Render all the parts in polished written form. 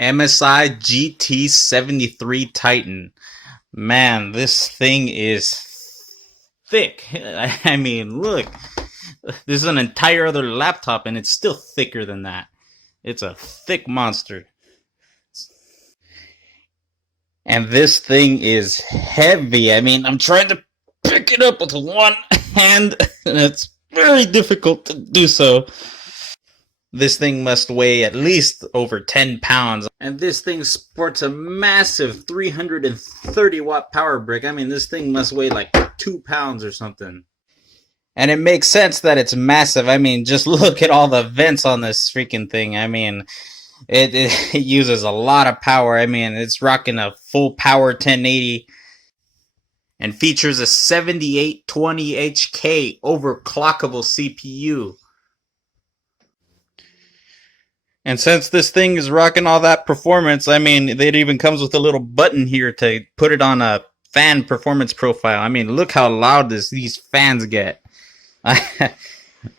MSI GT73 Titan. Man, this thing is thick. I mean, look. This is an entire other laptop and it's still thicker than that. It's a thick monster. And this thing is heavy. I mean, I'm trying to pick it up with one hand and it's very difficult to do so. This thing must weigh at least over 10 pounds. And this thing sports a massive 330 watt power brick. I mean, this thing must weigh like 2 pounds or something. And it makes sense that it's massive. I mean, just look at all the vents on this freaking thing. I mean, it uses a lot of power. I mean, it's rocking a full power 1080 and features a 7820HK overclockable CPU. And since this thing is rocking all that performance, I mean, it even comes with a little button here to put it on a fan performance profile. I mean, look how loud these fans get.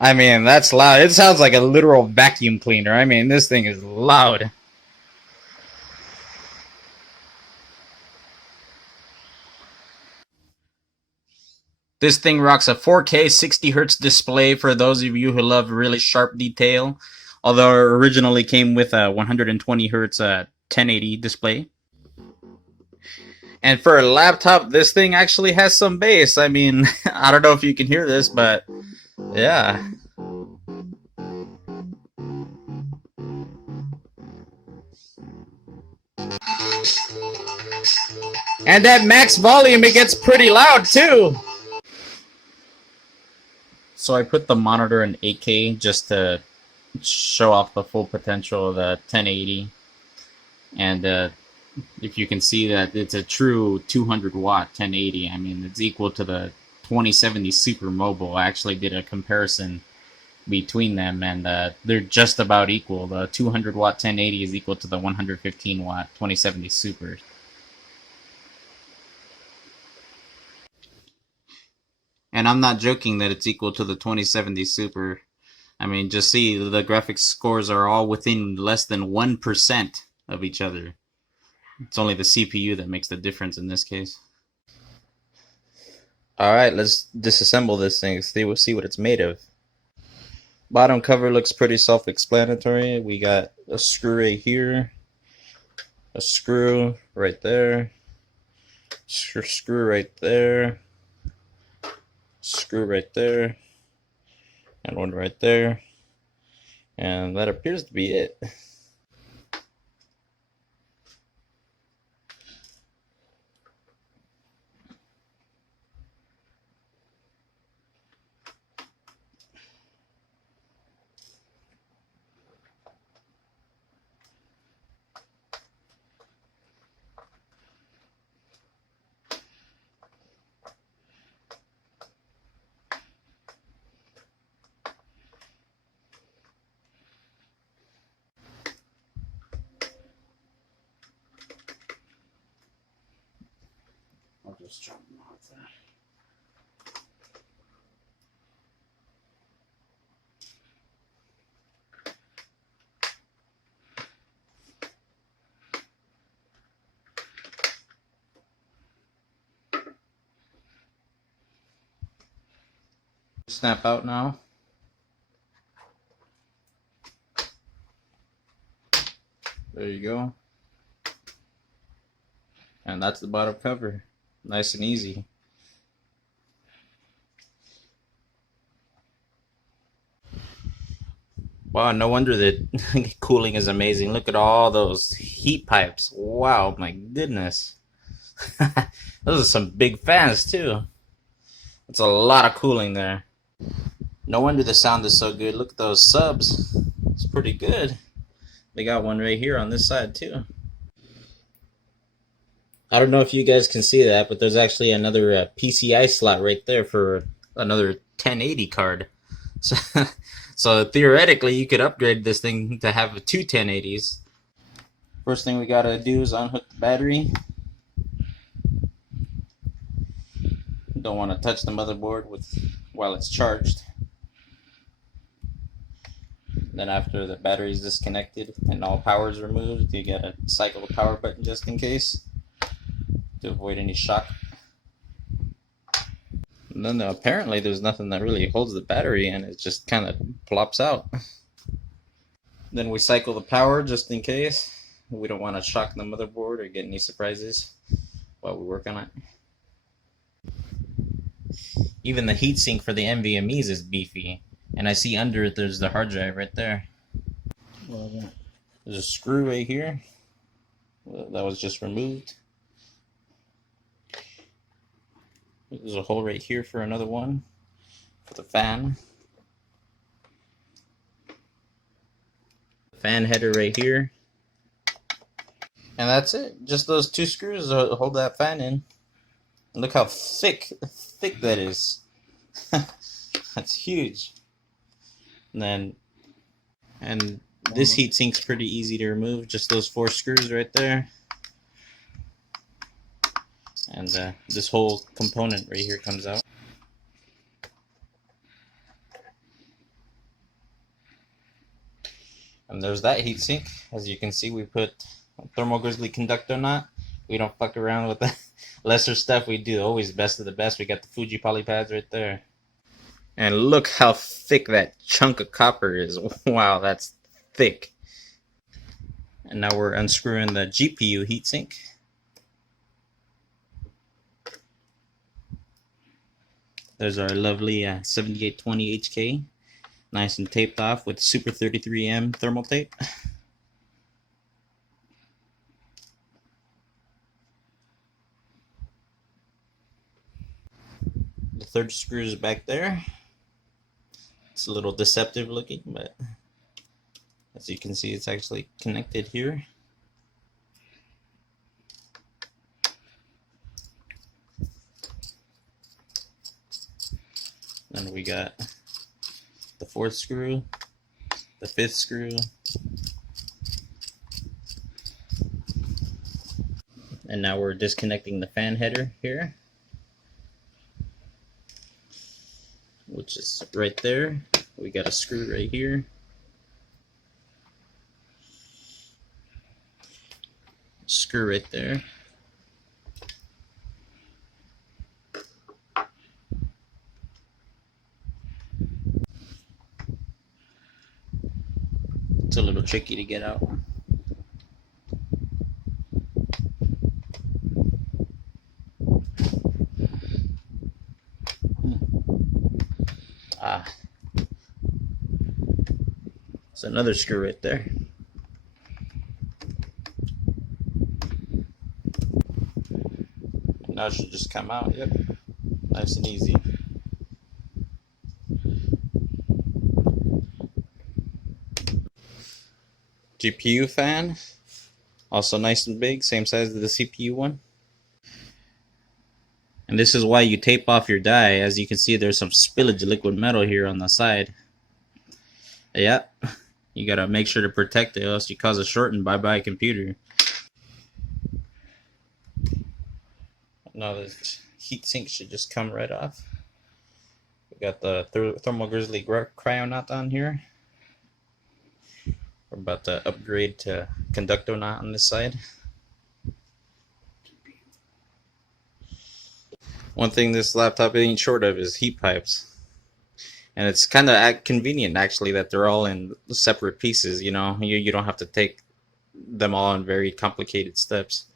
I mean, that's loud. It sounds like a literal vacuum cleaner. I mean, this thing is loud. This thing rocks a 4K 60Hz display for those of you who love really sharp detail, although it originally came with a 120Hz 1080 display. And for a laptop, this thing actually has some bass. I mean, I don't know if you can hear this, but yeah. And at max volume, it gets pretty loud too. So I put the monitor in 8K just to show off the full potential of the 1080. And if you can see that it's a true 200 watt 1080, I mean, it's equal to the 2070 Super Mobile. I actually did a comparison between them, and they're just about equal. The 200 watt 1080 is equal to the 115 watt 2070 Super. And I'm not joking that it's equal to the 2070 Super. I mean, just see, the graphics scores are all within less than 1% of each other. It's only the CPU that makes the difference in this case. Alright, let's disassemble this thing. We'll see what it's made of. Bottom cover looks pretty self-explanatory. We got a screw right here, a screw right there, screw right there, screw right there, and one right there. And that appears to be it. I'll just drop them off there. Snap out now. There you go. And that's the bottom cover. Nice and easy. Wow, no wonder that cooling is amazing. Look at all those heat pipes. Wow, my goodness. Those are some big fans too. That's a lot of cooling there. No wonder the sound is so good. Look at those subs. It's pretty good. They got one right here on this side too. I don't know if you guys can see that, but there's actually another PCI slot right there for another 1080 card. So, so theoretically, you could upgrade this thing to have two 1080s. First thing we gotta do is unhook the battery. Don't want to touch the motherboard while it's charged. Then after the battery is disconnected and all power is removed, you gotta cycle the power button just in case to avoid any shock. And then apparently there's nothing that really holds the battery and it just kind of plops out. Then we cycle the power just in case. We don't want to shock the motherboard or get any surprises while we work on it. Even the heatsink for the NVMEs is beefy. And I see under it there's the hard drive right there. There's a screw right here that was just removed. There's a hole right here for another one for the fan. Fan header right here. And that's it. Just those two screws hold that fan in. And look how thick that is. That's huge. And this heatsink's pretty easy to remove. Just those 4 screws right there. And this whole component right here comes out. And there's that heatsink. As you can see, we put thermal grizzly conductor knot. We don't fuck around with the lesser stuff. We do always best of the best. We got the Fuji poly pads right there. And look how thick that chunk of copper is. Wow, that's thick. And now we're unscrewing the GPU heatsink. There's our lovely 7820 HK. Nice and taped off with Super 33M thermal tape. The third screw is back there. It's a little deceptive looking, but as you can see, it's actually connected here. Then we got the 4th screw, the 5th screw, and now we're disconnecting the fan header here, which is right there. We got a screw right here. Screw right there. It's a little tricky to get out. It's another screw right there. Now it should just come out. Yep, nice and easy. GPU fan, also nice and big, same size as the CPU one. And this is why you tape off your die. As you can see, there's some spillage of liquid metal here on the side. Yep, you gotta make sure to protect it, or else you cause a short and bye-bye computer. Now the heatsink should just come right off. We got the Thermal Grizzly cryo knot on here. We're about to upgrade to conductor knot on this side. One thing this laptop ain't short of is heat pipes. And it's kind of convenient actually that they're all in separate pieces, you know. You don't have to take them all in very complicated steps.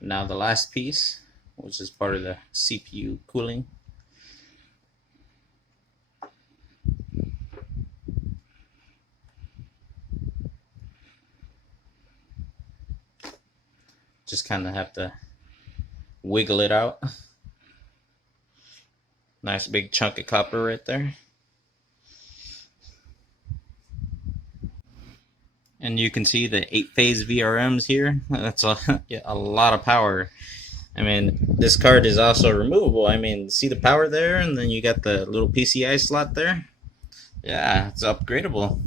Now the last piece, which is part of the CPU cooling. Just kind of have to wiggle it out. Nice big chunk of copper right there. And you can see the 8-phase VRMs here. That's a lot of power. I mean, this card is also removable. I mean, see the power there, and then you got the little PCI slot there. Yeah, it's upgradable.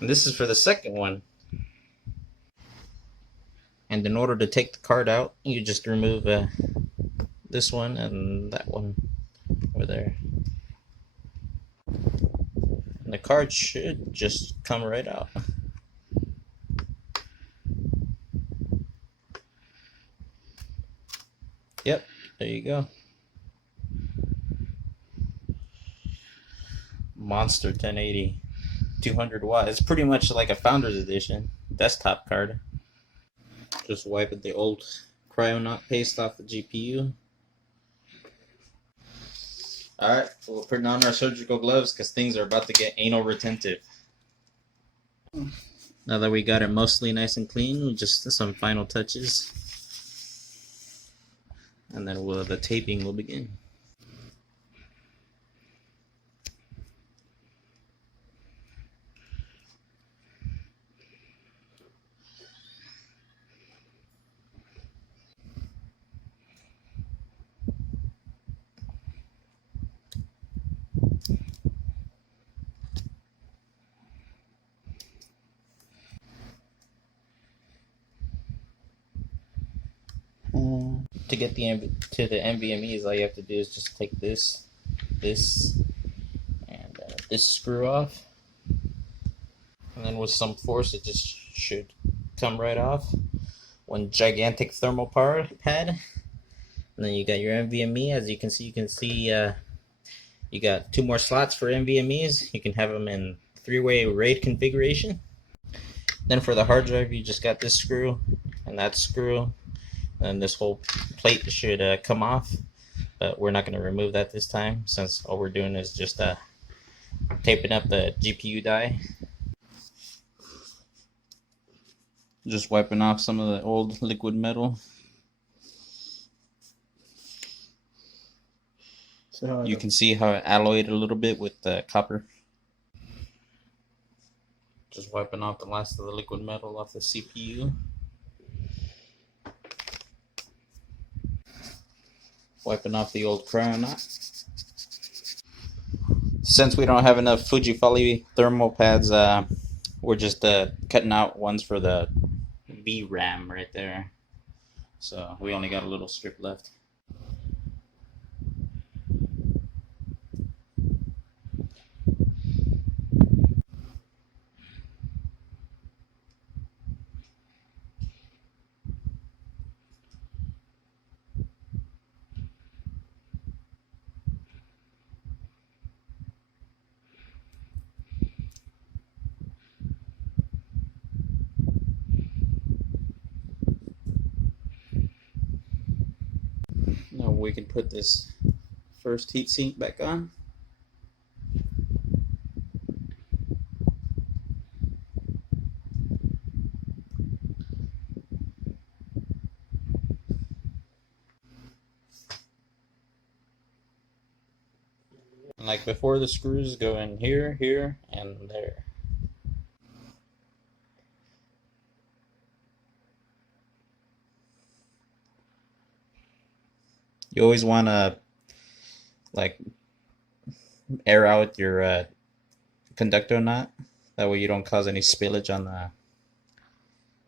And this is for the second one. And in order to take the card out, you just remove this one and that one over there. And the card should just come right out. Yep, there you go. Monster 1080, 200 watt. It's pretty much like a Founders Edition desktop card. Just wiping the old cryonaut paste off the GPU. Alright, we'll put on our surgical gloves because things are about to get anal retentive. Now that we got it mostly nice and clean, just some final touches. And then the taping will begin. To get the NVMEs, all you have to do is just take this, and this screw off, and then with some force, it just should come right off. One gigantic thermal power pad, and then you got your NVMe. As you can see, you got 2 more slots for NVMEs. You can have them in 3-way RAID configuration. Then for the hard drive, you just got this screw and that screw. And this whole plate should come off, but we're not going to remove that this time since all we're doing is just taping up the GPU die. Just wiping off some of the old liquid metal. So you can see how it alloyed a little bit with the copper. Just wiping off the last of the liquid metal off the CPU. Wiping off the old cryonaut. Since we don't have enough Fujifilm thermal pads, we're just cutting out ones for the VRAM right there. So we only got a little strip left. Now we can put this first heatsink back on. And like before, the screws go in here, here, and there. You always want to like air out your conductor knot. That way you don't cause any spillage on the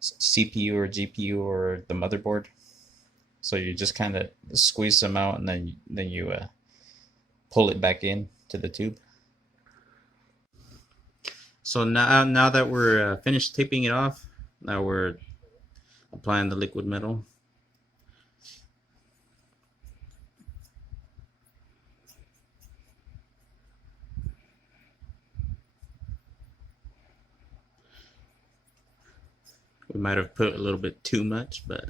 CPU or GPU or the motherboard. So you just kind of squeeze them out and then you pull it back in to the tube. So now that we're finished taping it off, now we're applying the liquid metal. We might have put a little bit too much, but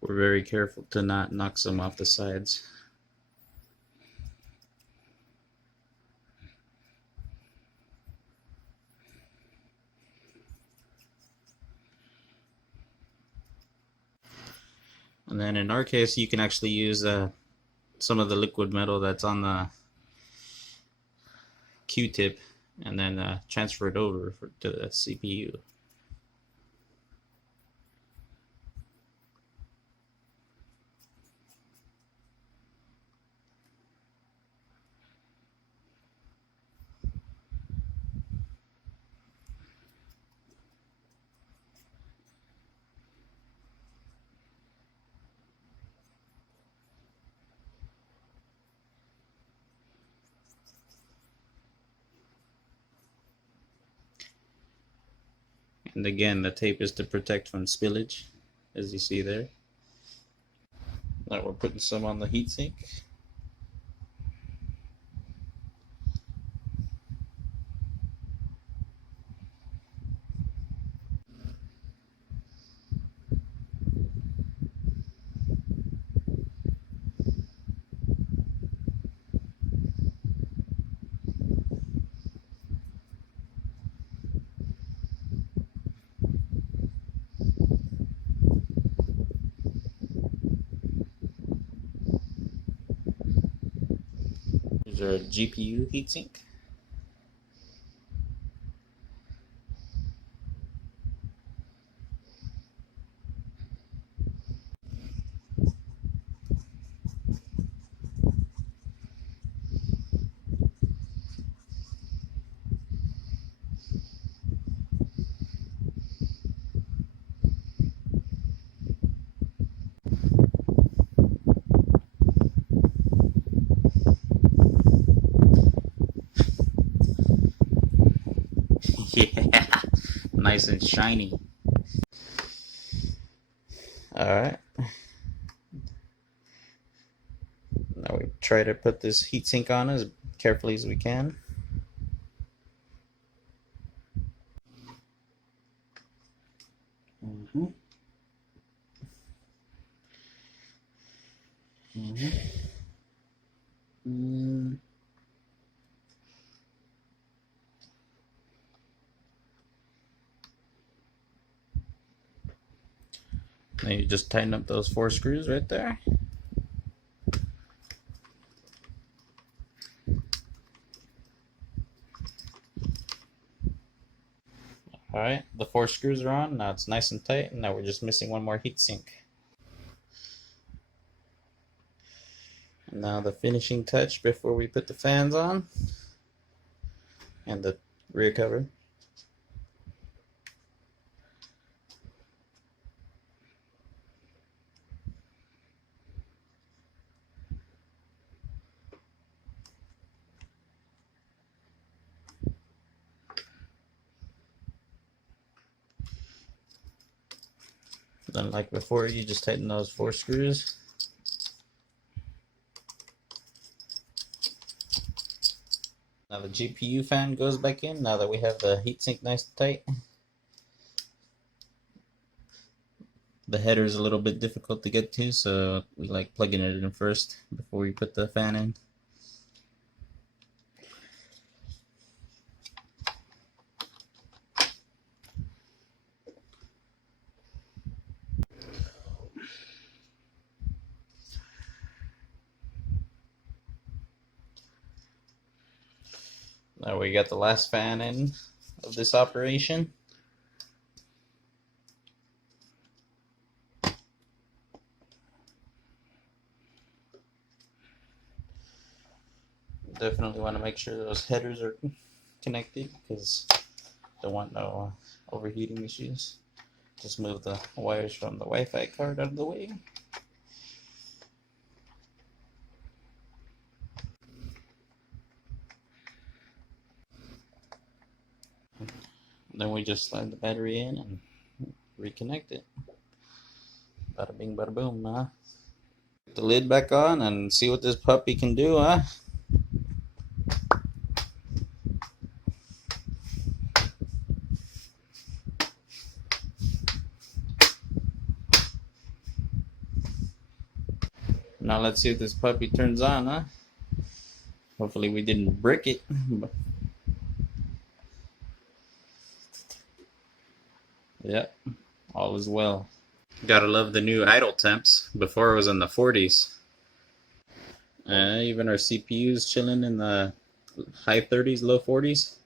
we're very careful to not knock some off the sides. And then in our case, you can actually use some of the liquid metal that's on the Q-tip and then transfer it over to the CPU. And again, the tape is to protect from spillage, as you see there. Now we're putting some on the heatsink. Here's our GPU heatsink. Yeah, nice and shiny. Alright. Now we try to put this heatsink on as carefully as we can. Now you just tighten up those 4 screws right there. Alright, the 4 screws are on. Now it's nice and tight, and now we're just missing one more heatsink. And now the finishing touch before we put the fans on and the rear cover. Then like before, you just tighten those 4 screws. Now the GPU fan goes back in now that we have the heatsink nice and tight. The header is a little bit difficult to get to, so we like plugging it in first before we put the fan in. Now we got the last fan in of this operation. Definitely want to make sure those headers are connected because don't want no overheating issues. Just move the wires from the Wi-Fi card out of the way. Then we just slide the battery in and reconnect it. Bada bing, bada boom, huh? Put the lid back on and see what this puppy can do, huh? Now let's see if this puppy turns on, huh? Hopefully we didn't brick it. Yep, all is well. Gotta love the new idle temps. Before it was in the 40s. Even our CPU's chilling in the high 30s, low 40s.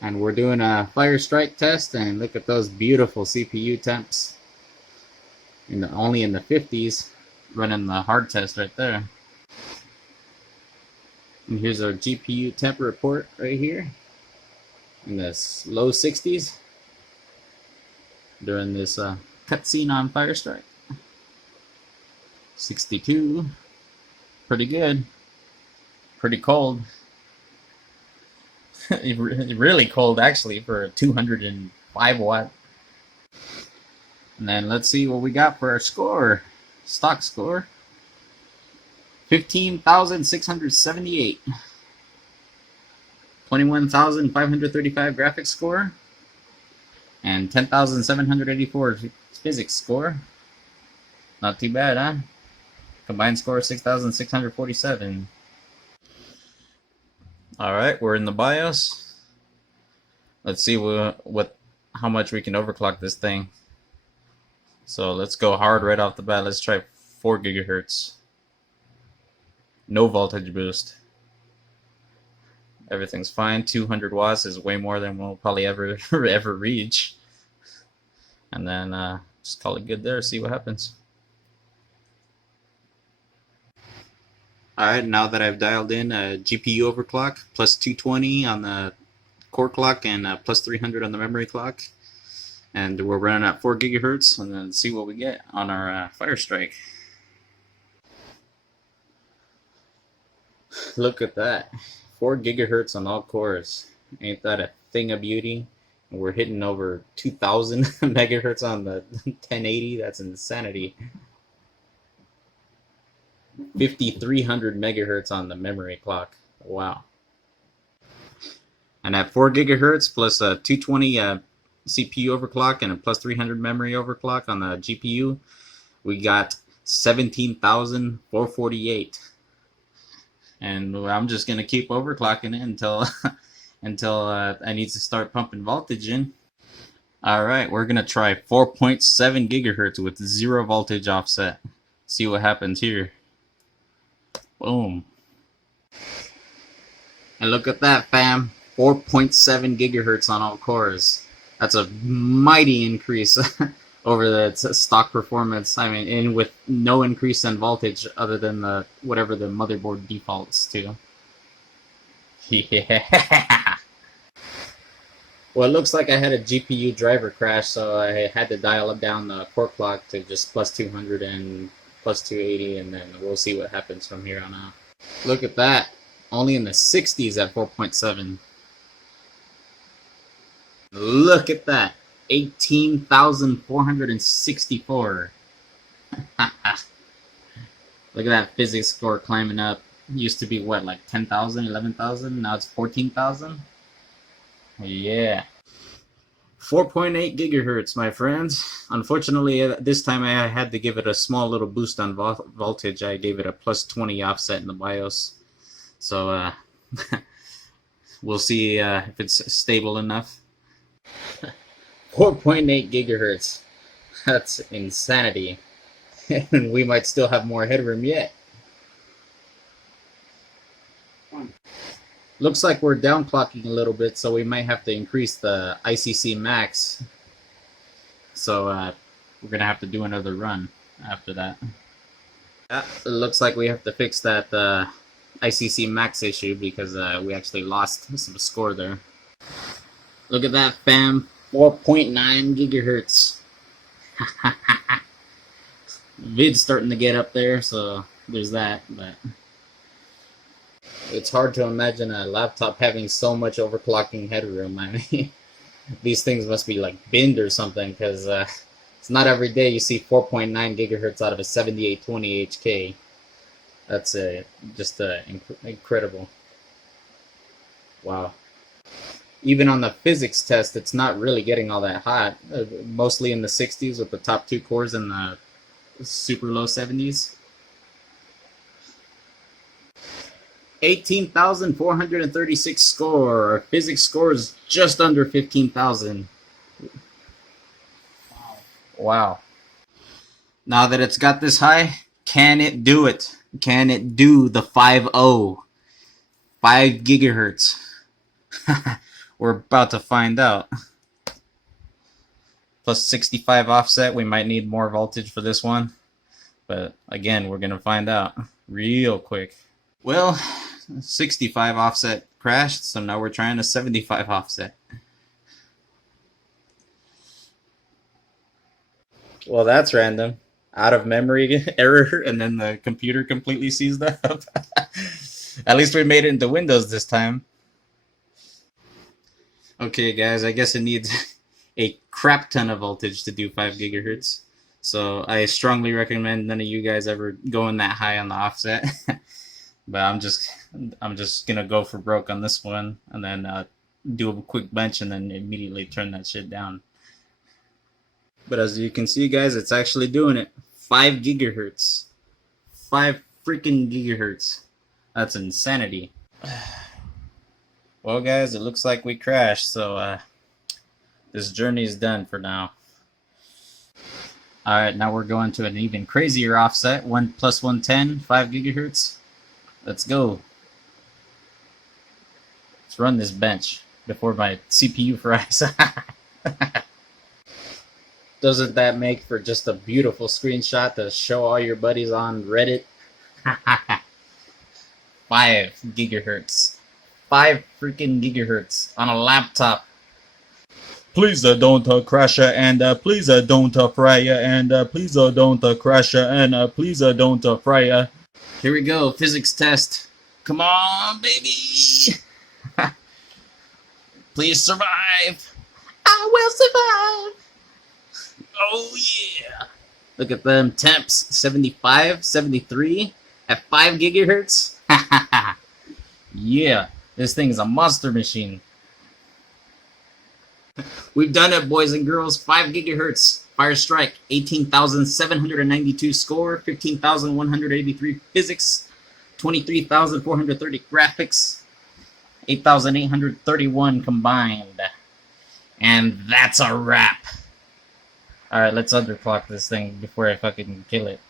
And we're doing a fire strike test, and look at those beautiful CPU temps. Only in the 50s, running the hard test right there. And here's our GPU temp report right here. In the low 60s during this cutscene on fire strike. 62, pretty good, pretty cold. Really cold actually for a 205 watt. And then let's see what we got for our score. Stock score 15,678. 21,535 graphics score. And 10,784 physics score. Not too bad, huh? Combined score 6,647. Alright, we're in the BIOS. Let's see how much we can overclock this thing. So let's go hard right off the bat. Let's try 4 gigahertz. No voltage boost. Everything's fine. 200 watts is way more than we'll probably ever reach. And then just call it good there. See what happens. Alright, now that I've dialed in a GPU overclock, plus 220 on the core clock and plus 300 on the memory clock. And we're running at 4 gigahertz, and then see what we get on our Firestrike. Look at that. 4 gigahertz on all cores. Ain't that a thing of beauty? And we're hitting over 2,000 megahertz on the 1080. That's insanity. 5,300 megahertz on the memory clock. Wow. And at 4 gigahertz plus a 220 CPU overclock and a plus 300 memory overclock on the GPU, we got 17,448. And I'm just gonna keep overclocking it until I need to start pumping voltage in. Alright, we're gonna try 4.7 gigahertz with 0 voltage offset. See what happens here. Boom. And look at that, fam. 4.7 gigahertz on all cores. That's a mighty increase over the stock performance. I mean, and with no increase in voltage other than whatever the motherboard defaults to. Yeah. Well, it looks like I had a GPU driver crash, so I had to dial down the core clock to just plus 200 and plus 280, and then we'll see what happens from here on out. Look at that. Only in the 60s at 4.7. Look at that. 18,464. Look at that physics score climbing up. Used to be what, like 10,000, 11,000? Now it's 14,000? Yeah. 4.8 gigahertz, my friends. Unfortunately, this time I had to give it a small little boost on voltage. I gave it a plus 20 offset in the BIOS. So, we'll see if it's stable enough. 4.8 gigahertz. That's insanity. And we might still have more headroom yet. Looks like we're downclocking a little bit, so we might have to increase the ICC max. So we're gonna have to do another run after that. It looks like we have to fix that ICC max issue because we actually lost some score there. Look at that, fam. 4.9 gigahertz. Vid's starting to get up there, so there's that, but it's hard to imagine a laptop having so much overclocking headroom. I mean, these things must be like binned or something, because it's not every day you see 4.9 gigahertz out of a 7820 HK. That's just incredible. Wow. Even on the physics test, it's not really getting all that hot. Mostly in the 60s with the top 2 cores and the super low 70s. 18,436 score. Our physics score is just under 15,000. Wow. Now that it's got this high, can it do it? Can it do the 5.0? 5 gigahertz. We're about to find out. Plus 65 offset. We might need more voltage for this one. But again, we're going to find out real quick. Well, 65 offset crashed, so now we're trying a 75 offset. Well, that's random. Out of memory error, and then the computer completely seized up. At least we made it into Windows this time. Okay, guys, I guess it needs a crap ton of voltage to do 5 gigahertz. So I strongly recommend none of you guys ever going that high on the offset. But I'm just gonna go for broke on this one, and then do a quick bench, and then immediately turn that shit down. But as you can see, guys, it's actually doing it. 5 gigahertz. 5 freaking gigahertz. That's insanity. Well, guys, it looks like we crashed, so this journey is done for now. Alright, now we're going to an even crazier offset. 1 plus 110, 5 gigahertz. Let's go. Let's run this bench before my CPU fries. Doesn't that make for just a beautiful screenshot to show all your buddies on Reddit? 5 gigahertz. 5 freaking gigahertz on a laptop. Please don't crash and please don't fry and please don't crash and please don't fry. Here we go, physics test. Come on, baby. Please survive. I will survive. Oh yeah. Look at them temps. 75, 73 at 5 gigahertz. Yeah, this thing is a monster machine. We've done it, boys and girls. 5 gigahertz. Fire strike. 18,792 score. 15,183 physics. 23,430 graphics. 8,831 combined. And that's a wrap. Alright, let's underclock this thing before I fucking kill it.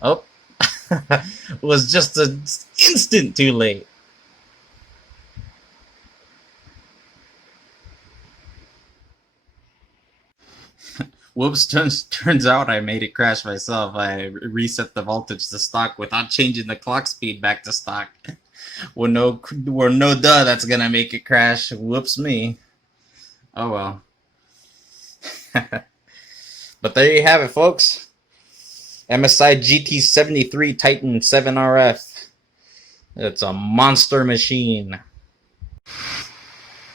Oh. It was just an instant too late. Whoops, turns out I made it crash myself. I reset the voltage to stock without changing the clock speed back to stock. Well, no duh, that's gonna make it crash. Whoops me. Oh well. But there you have it, folks. MSI GT73 Titan 7RF. It's a monster machine.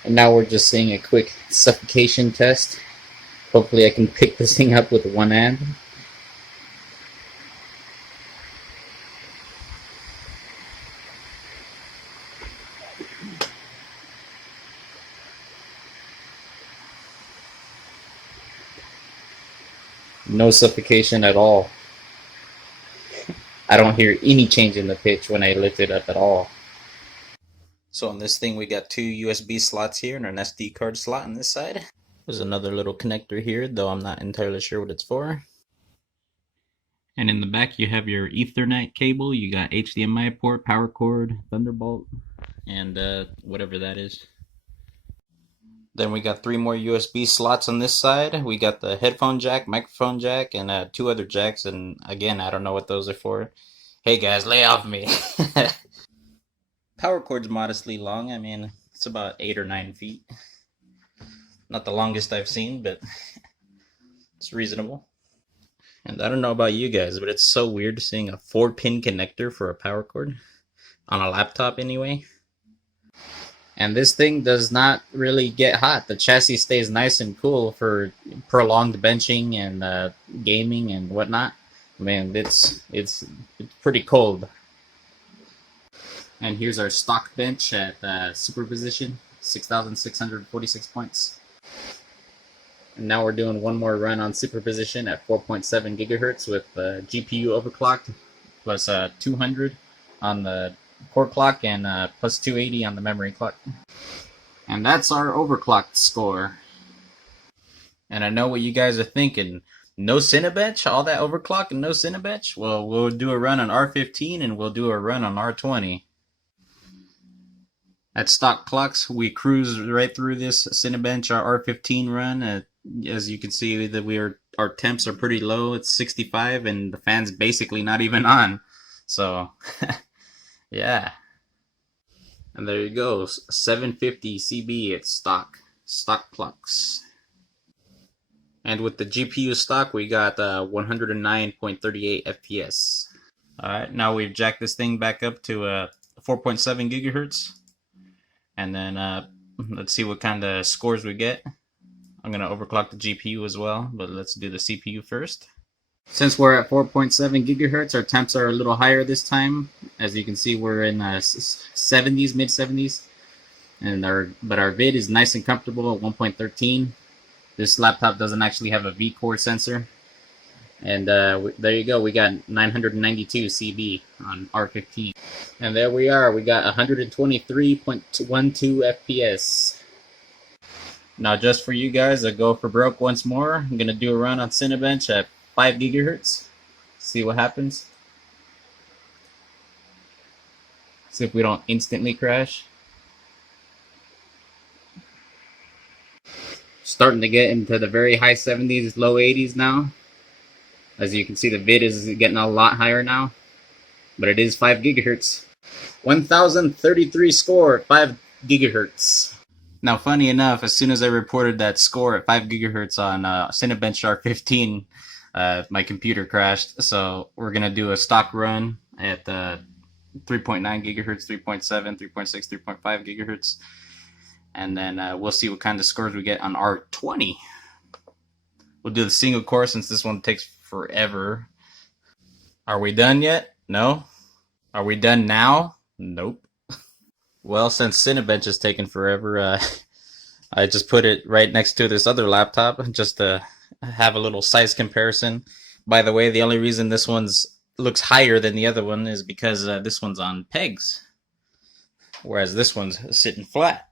And now we're just seeing a quick suffocation test. Hopefully I can pick this thing up with one hand. No suffocation at all. I don't hear any change in the pitch when I lift it up at all. So on this thing we got 2 USB slots here and an SD card slot on this side. There's another little connector here, though I'm not entirely sure what it's for. And in the back you have your Ethernet cable, you got HDMI port, power cord, Thunderbolt, and whatever that is. Then we got 3 more USB slots on this side. We got the headphone jack, microphone jack, and 2 other jacks, and again, I don't know what those are for. Hey guys, lay off me! Power cord's modestly long, I mean, it's about 8 or 9 feet. Not the longest I've seen, but it's reasonable. And I don't know about you guys, but it's so weird seeing a 4-pin connector for a power cord. On a laptop, anyway. And this thing does not really get hot. The chassis stays nice and cool for prolonged benching and gaming and whatnot. Man, it's pretty cold. And here's our stock bench at super position, 6,646 points. And now we're doing one more run on superposition at 4.7 gigahertz with GPU overclocked, plus 200 on the core clock and plus 280 on the memory clock. And that's our overclocked score. And I know what you guys are thinking. No Cinebench? All that overclock and no Cinebench? Well, we'll do a run on R15 and we'll do a run on R20. At stock clocks, we cruise right through this Cinebench R15 run. As you can see, that our temps are pretty low. It's 65, and the fan's basically not even on. So, yeah. And there you go, 750 CB at stock clocks. And with the GPU stock, we got 109.38 FPS. Alright, now we've jacked this thing back up to 4.7 gigahertz. And then let's see what kind of scores we get. I'm going to overclock the GPU as well, but let's do the CPU first. Since we're at 4.7 gigahertz, our temps are a little higher this time. As you can see, we're in 70s, mid 70s. But our vid is nice and comfortable at 1.13. This laptop doesn't actually have a V-core sensor. And there you go, we got 992 CB on R15. And there we are, we got 123.12 FPS. Now just for you guys, I go for broke once more. I'm going to do a run on Cinebench at 5 gigahertz. See what happens. See if we don't instantly crash. Starting to get into the very high 70s, low 80s now. As you can see, the vid is getting a lot higher now. But it is 5 gigahertz. 1033 score at 5 gigahertz. Now, funny enough, as soon as I reported that score at 5 gigahertz on Cinebench R15, my computer crashed. So we're going to do a stock run at 3.9 gigahertz, 3.7, 3.6, 3.5 gigahertz. And then we'll see what kind of scores we get on R20. We'll do the single core since this one takes forever. Are we done yet? No. Are we done now? Nope. Well, since Cinebench is taking forever, I just put it right next to this other laptop just to have a little size comparison. By the way, the only reason this one's looks higher than the other one is because this one's on pegs, whereas this one's sitting flat.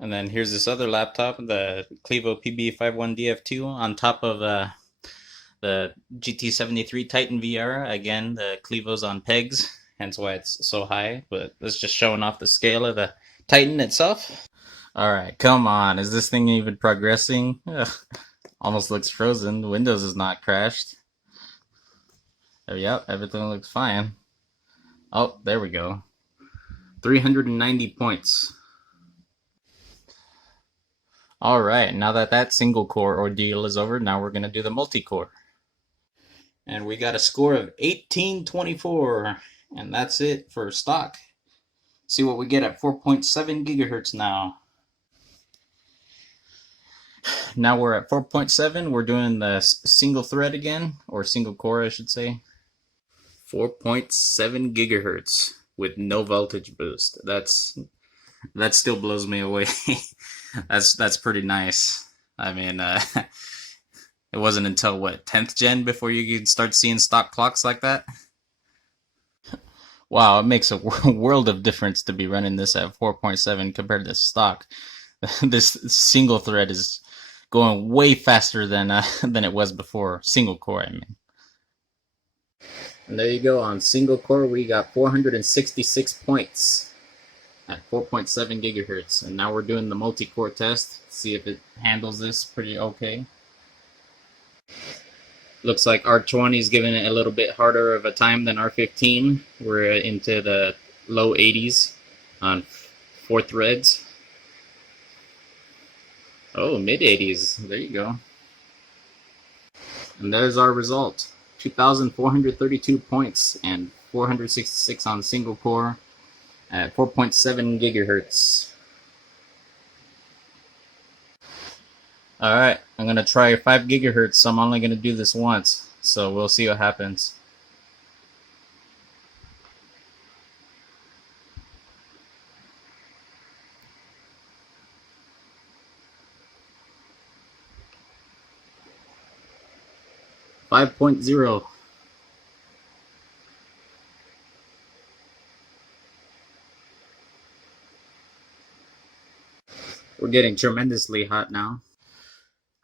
And then here's this other laptop, the Clevo PB51DF2 on top of the GT73 Titan VR. Again, the Clevo's on pegs, hence why it's so high, but it's just showing off the scale of the Titan itself. Alright, come on, is this thing even progressing? Ugh, almost looks frozen. Windows is not crashed. Yep, everything looks fine. Oh, there we go. 390 points. Alright, now that single core ordeal is over, now we're going to do the multi-core. And we got a score of 1824, and that's it for stock. See what we get at 4.7 gigahertz now. Now we're at 4.7, we're doing the single thread again, or single core I should say. 4.7 gigahertz with no voltage boost. That still blows me away. That's pretty nice. I mean, it wasn't until what, 10th gen before you could start seeing stock clocks like that. Wow, it makes a world of difference to be running this at 4.7 compared to stock. This single thread is going way faster than it was before. Single core, I mean. And there you go. On single core, we got 466 points at 4.7 gigahertz. And now we're doing the multi-core test. See if it handles this pretty okay. Looks like R20 is giving it a little bit harder of a time than R15. We're into the low 80s on 4 threads. Oh, mid 80s. There you go. And there's our result. 2,432 points and 466 on single core at 4.7 gigahertz. Alright, I'm going to try 5 gigahertz, so I'm only going to do this once. So we'll see what happens. .0. We're getting tremendously hot now.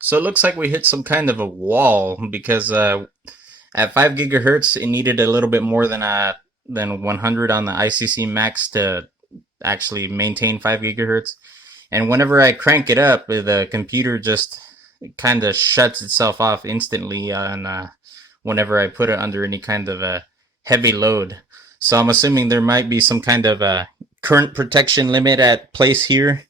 So it looks like we hit some kind of a wall because at 5 gigahertz it needed a little bit more than 100 on the ICC max to actually maintain 5 gigahertz. And whenever I crank it up, the computer just kind of shuts itself off instantly on whenever I put it under any kind of a heavy load. So I'm assuming there might be some kind of a current protection limit at place here,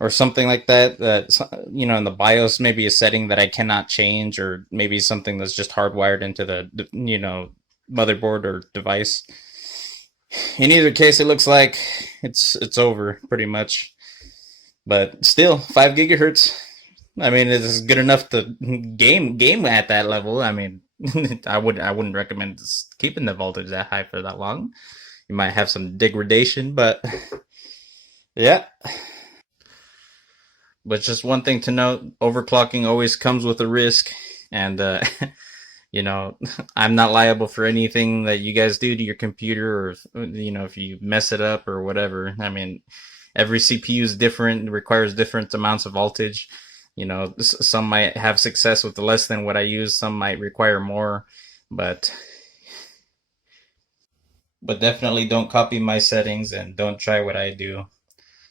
or something like that. That, you know, in the BIOS, maybe a setting that I cannot change, or maybe something that's just hardwired into the, you know, motherboard or device. In either case, it looks like it's over pretty much. But still, 5 gigahertz. I mean, it's good enough to game at that level. I mean, I wouldn't recommend keeping the voltage that high for that long. You might have some degradation, but yeah. But just one thing to note: overclocking always comes with a risk, and you know, I'm not liable for anything that you guys do to your computer, or you know, if you mess it up or whatever. I mean, every CPU is different, requires different amounts of voltage. You know, some might have success with less than what I use, some might require more, but definitely don't copy my settings and don't try what I do.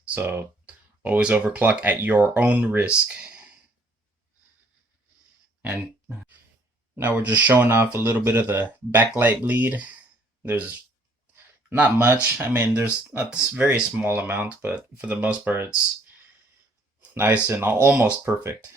So always overclock at your own risk. And now we're just showing off a little bit of the backlight bleed. There's not much. I mean, there's a very small amount, but for the most part, it's nice and almost perfect.